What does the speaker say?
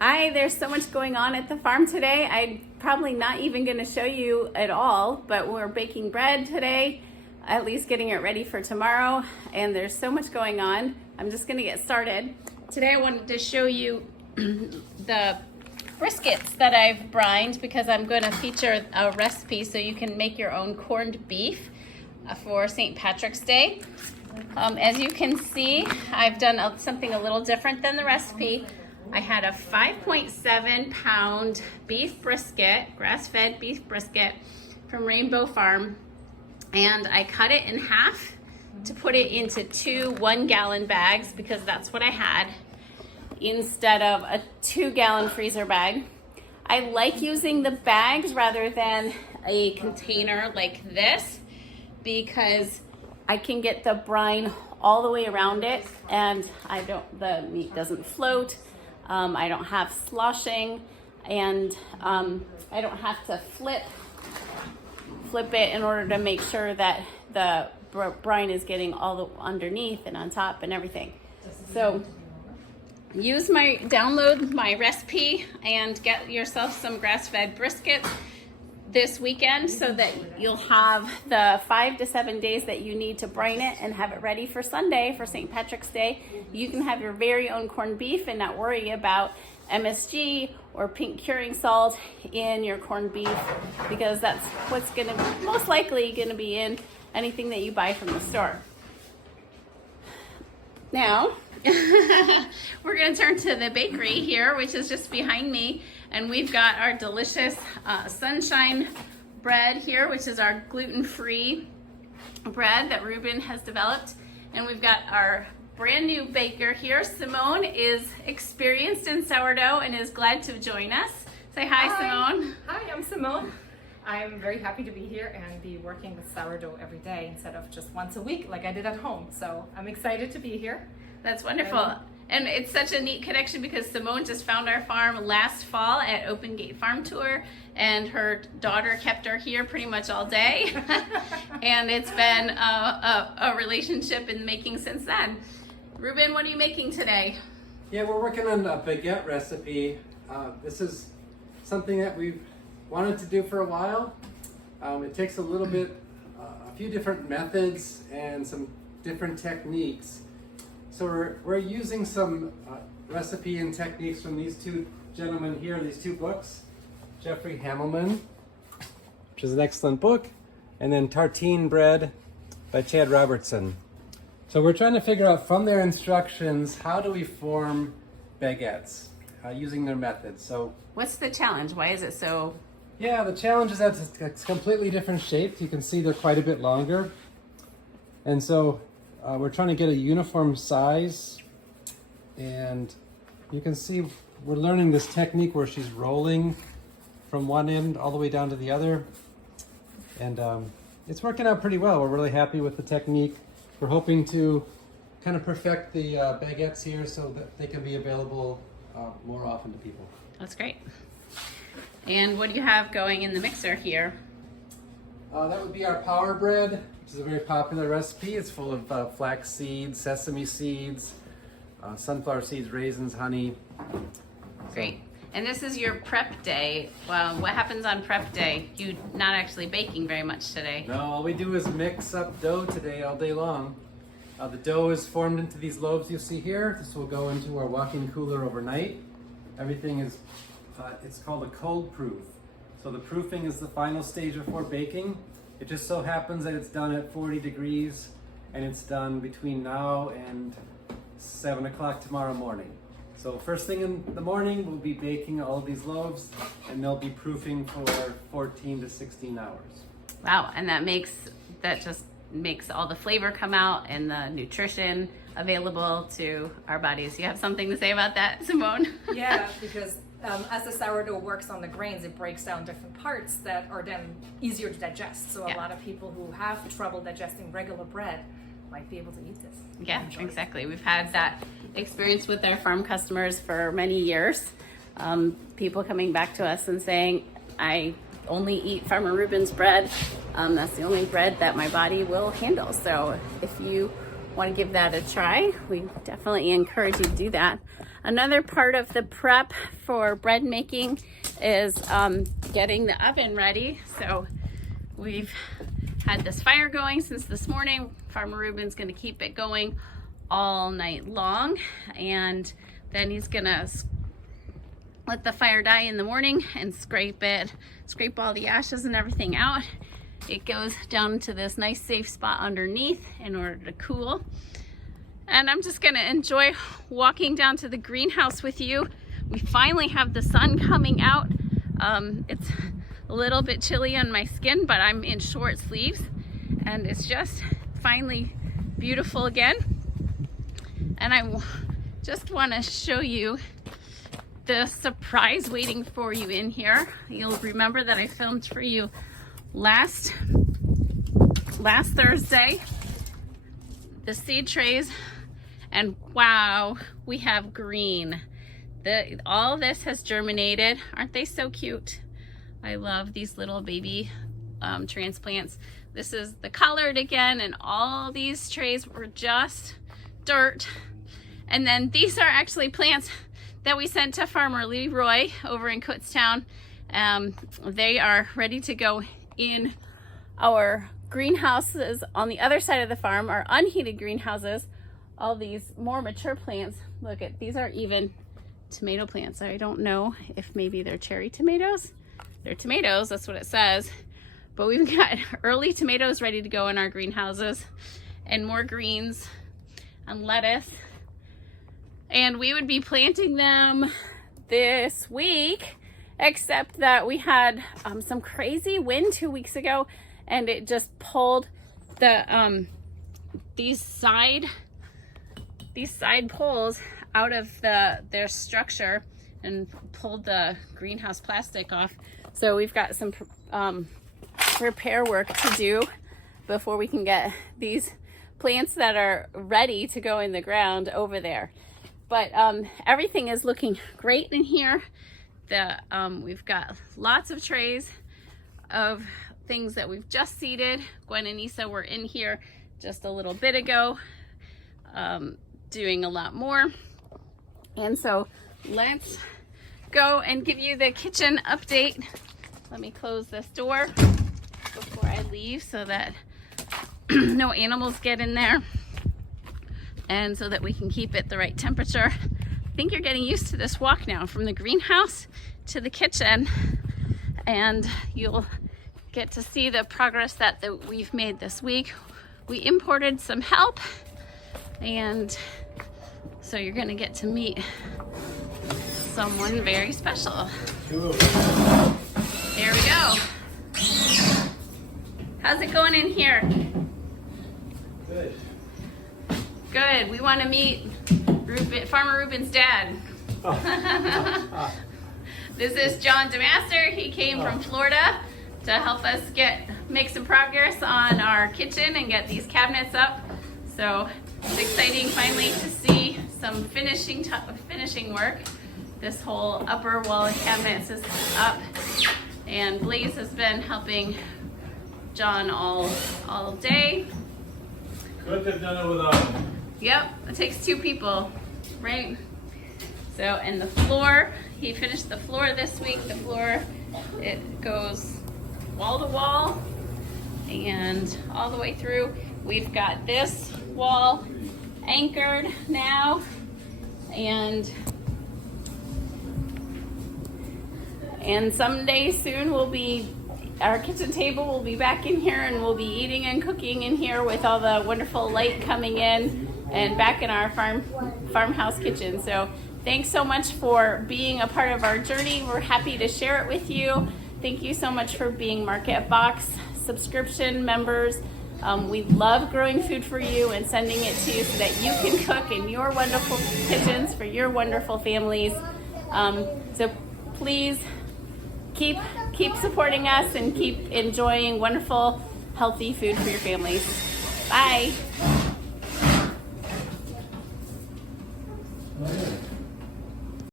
Hi, there's so much going on at the farm today. I'm probably not even going to show you at all, but we're baking bread today, at least getting it ready for tomorrow, and there's so much going on. I'm just going to get started. Today I wanted to show you the briskets that I've brined because I'm going to feature a recipe so you can make your own corned beef for St. Patrick's Day. As you can see, I've done something a little different than the recipe. I had a 5.7 pound beef brisket, grass-fed beef brisket from Rainbow Farm, and I cut it in half to put it into two 1-gallon bags because that's what I had instead of a 2-gallon freezer bag. I like using the bags rather than a container like this because I can get the brine all the way around it and the meat doesn't float. I don't have sloshing, and I don't have to flip it in order to make sure that the brine is getting all the underneath and on top and everything. So download my recipe and get yourself some grass-fed briskets this weekend so that you'll have the 5 to 7 days that you need to brine it and have it ready for Sunday for St. Patrick's Day. You can have your very own corned beef and not worry about MSG or pink curing salt in your corned beef because that's what's most likely gonna be in anything that you buy from the store. Now, we're gonna turn to the bakery here, which is just behind me, and we've got our delicious sunshine bread here, which is our gluten-free bread that Reuben has developed. And we've got our brand new baker here. Simone is experienced in sourdough and is glad to join us. Say hi, Simone. Hi, I'm Simone. I'm very happy to be here and be working with sourdough every day instead of just once a week like I did at home. So I'm excited to be here. That's wonderful. And it's such a neat connection because Simone just found our farm last fall at Open Gate Farm Tour, and her daughter kept her here pretty much all day. And it's been a relationship in the making since then. Reuben, what are you making today? Yeah, we're working on a baguette recipe. This is something that we've wanted to do for a while. It takes a little bit, a few different methods and some different techniques. So we're using some recipe and techniques from these two gentlemen here, these two books. Jeffrey Hamelman, which is an excellent book, and then Tartine Bread by Chad Robertson. So we're trying to figure out from their instructions, how do we form baguettes using their methods. So what's the challenge? Why is it so? Yeah, the challenge is that it's completely different shapes. You can see they're quite a bit longer. And so we're trying to get a uniform size, and you can see we're learning this technique where she's rolling from one end all the way down to the other, and it's working out pretty well. We're really happy with the technique. We're hoping to kind of perfect the baguettes here so that they can be available more often to people. That's great. And what do you have going in the mixer here? That would be our power bread, which is a very popular recipe. It's full of flax seeds, sesame seeds, sunflower seeds, raisins, honey. Great. And this is your prep day. Well, what happens on prep day? You're not actually baking very much today. No, all we do is mix up dough today all day long. The dough is formed into these loaves you see here. This will go into our walk-in cooler overnight. Everything is, it's called a cold proof. So the proofing is the final stage before baking. It just so happens that it's done at 40 degrees and it's done between now and 7 o'clock tomorrow morning. So first thing in the morning, we'll be baking all of these loaves and they'll be proofing for 14 to 16 hours. Wow, and that just makes all the flavor come out and the nutrition available to our bodies. You have something to say about that, Simone? Yeah, because as the sourdough works on the grains, it breaks down different parts that are then easier to digest. So a lot of people who have trouble digesting regular bread might be able to eat this. Yeah, exactly. We've had that experience with our farm customers for many years. People coming back to us and saying, I only eat Farmer Reuben's bread. That's the only bread that my body will handle. So if you want to give that a try, we definitely encourage you to do that. Another part of the prep for bread making is getting the oven ready. So we've had this fire going since this morning. Farmer Reuben's going to keep it going all night long, and then he's going to let the fire die in the morning and scrape all the ashes and everything out. It goes down to this nice safe spot underneath in order to cool. And I'm just gonna enjoy walking down to the greenhouse with you. We finally have the sun coming out. It's a little bit chilly on my skin, but I'm in short sleeves, and it's just finally beautiful again. And I just wanna show you the surprise waiting for you in here. You'll remember that I filmed for you last Thursday the seed trays, and wow, we have green. All this has germinated. Aren't they so cute? I love these little baby transplants. This is the collard again, and all these trays were just dirt. And then these are actually plants that we sent to Farmer Leroy over in Kutztown. They are ready to go in our greenhouses on the other side of the farm, our unheated greenhouses. All these more mature plants. Look at, these are even tomato plants. I don't know if maybe they're cherry tomatoes. They're tomatoes, that's what it says. But we've got early tomatoes ready to go in our greenhouses, and more greens and lettuce. And we would be planting them this week, except that we had some crazy wind 2 weeks ago, and it just pulled the these side poles out of their structure and pulled the greenhouse plastic off. So we've got some repair work to do before we can get these plants that are ready to go in the ground over there. But everything is looking great in here. We've got lots of trays of things that we've just seeded. Gwen and Isa were in here just a little bit ago, doing a lot more. And so let's go and give you the kitchen update. Let me close this door before I leave so that no animals get in there, and so that we can keep it the right temperature. I think you're getting used to this walk now from the greenhouse to the kitchen, and you'll get to see the progress that we've made this week. We imported some help, and so you're gonna get to meet someone very special. Cool. Here we go. How's it going in here? Good. Good. We want to meet Farmer Reuben's dad. Oh. This is John DeMaster. He came from Florida to help us make some progress on our kitchen and get these cabinets up. So it's exciting finally to see some finishing work. This whole upper wall of cabinets is up, and Blaze has been helping John all day. Couldn't have done it without him. Yep, it takes two people, right? So, and the floor, he finished the floor this week. The floor, it goes wall to wall and all the way through. We've got this wall anchored now, and someday soon our kitchen table will be back in here, and we'll be eating and cooking in here with all the wonderful light coming in and back in our farmhouse kitchen. So thanks so much for being a part of our journey. We're happy to share it with you. Thank you so much for being Market Box subscription members. We love growing food for you and sending it to you so that you can cook in your wonderful kitchens for your wonderful families. So please keep supporting us and keep enjoying wonderful, healthy food for your families. Bye.